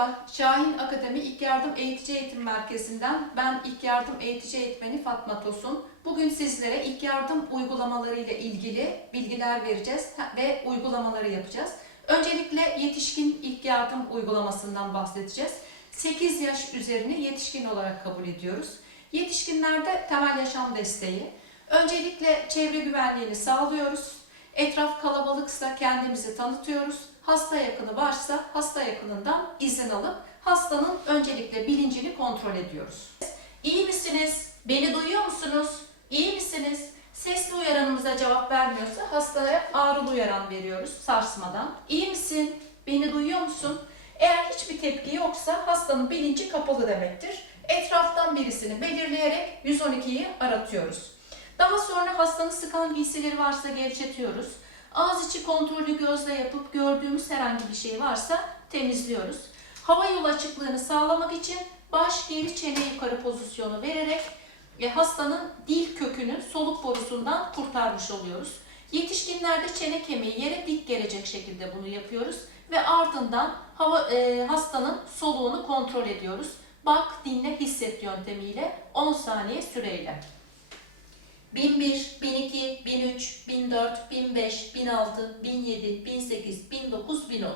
Merhaba, Şahin Akademi İlk Yardım Eğitici Eğitim Merkezi'nden ben İlk Yardım Eğitici Eğitmeni Fatma Tosun. Bugün sizlere ilk yardım uygulamaları ile ilgili bilgiler vereceğiz ve uygulamaları yapacağız. Öncelikle yetişkin ilk yardım uygulamasından bahsedeceğiz. 8 yaş üzerini yetişkin olarak kabul ediyoruz. Yetişkinlerde temel yaşam desteği. Öncelikle çevre güvenliğini sağlıyoruz. Etraf kalabalıksa kendimizi tanıtıyoruz. Hasta yakını varsa hasta yakınından izin alıp hastanın öncelikle bilincini kontrol ediyoruz. İyi misiniz? Beni duyuyor musunuz? İyi misiniz? Sesli uyaranımıza cevap vermiyorsa hastaya ağrılı uyaran veriyoruz sarsmadan. İyi misin? Beni duyuyor musun? Eğer hiçbir tepki yoksa hastanın bilinci kapalı demektir. Etraftan birisini belirleyerek 112'yi aratıyoruz. Daha sonra hastanın sıkan giysileri varsa gevşetiyoruz. Ağız içi kontrolü gözle yapıp gördüğümüz herhangi bir şey varsa temizliyoruz. Hava yolu açıklığını sağlamak için baş geri çene yukarı pozisyonu vererek e, hastanın dil kökünü soluk borusundan kurtarmış oluyoruz. Yetişkinlerde çene kemiği yere dik gelecek şekilde bunu yapıyoruz ve ardından hava e, hastanın soluğunu kontrol ediyoruz. Bak, dinle, hisset yöntemiyle 10 saniye süreyle. 1001, 1002, 1003, 1004, 1005, 1006, 1007, 1008, 1009, 1010.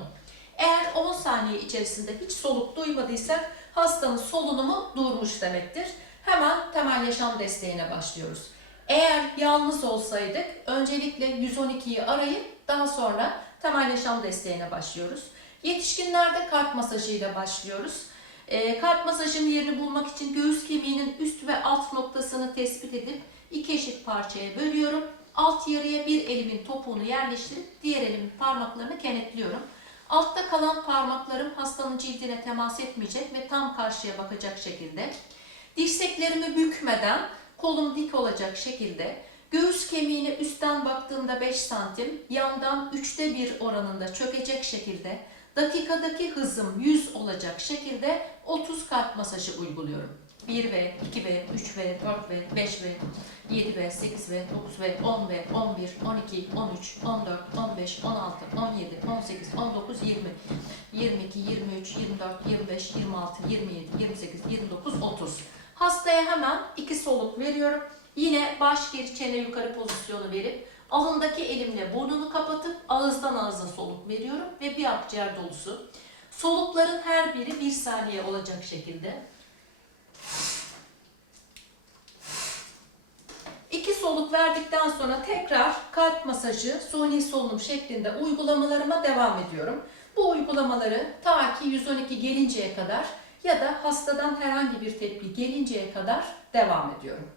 Eğer 10 saniye içerisinde hiç soluk duymadıysak hastanın solunumu durmuş demektir. Hemen temel yaşam desteğine başlıyoruz. Eğer yalnız olsaydık öncelikle 112'yi arayıp daha sonra temel yaşam desteğine başlıyoruz. Yetişkinlerde kalp masajıyla başlıyoruz. E, kalp masajının yerini bulmak için göğüs kemiğinin üst ve alt noktasını tespit edip iki eşit parçaya bölüyorum. Alt yarıya bir elimin topuğunu yerleştirip diğer elimin parmaklarını kenetliyorum. Altta kalan parmaklarım hastanın cildine temas etmeyecek ve tam karşıya bakacak şekilde. Dirseklerimi bükmeden kolum dik olacak şekilde göğüs kemiğine üstten baktığımda 5 santim, yandan 3'te 1 oranında çökecek şekilde dakikadaki hızım 100 olacak şekilde 30 kalp masajı uyguluyorum. 1V, 2V, 3V, 4V, 5V, 7V, 8V, 9V, 10V, 11, 12, 13, 14, 15, 16, 17, 18, 19, 20, 22, 23, 24, 25, 26, 27, 28, 29, 30. Hastaya hemen iki soluk veriyorum. Yine baş geri çene yukarı pozisyonu verip alındaki elimle burnunu kapatıp ağızdan ağza soluk veriyorum ve bir akciğer dolusu. Solukların her biri bir saniye olacak şekilde. İki soluk verdikten sonra tekrar kalp masajı, suni solunum şeklinde uygulamalarıma devam ediyorum. Bu uygulamaları ta ki 112 gelinceye kadar ya da hastadan herhangi bir tepki gelinceye kadar devam ediyorum.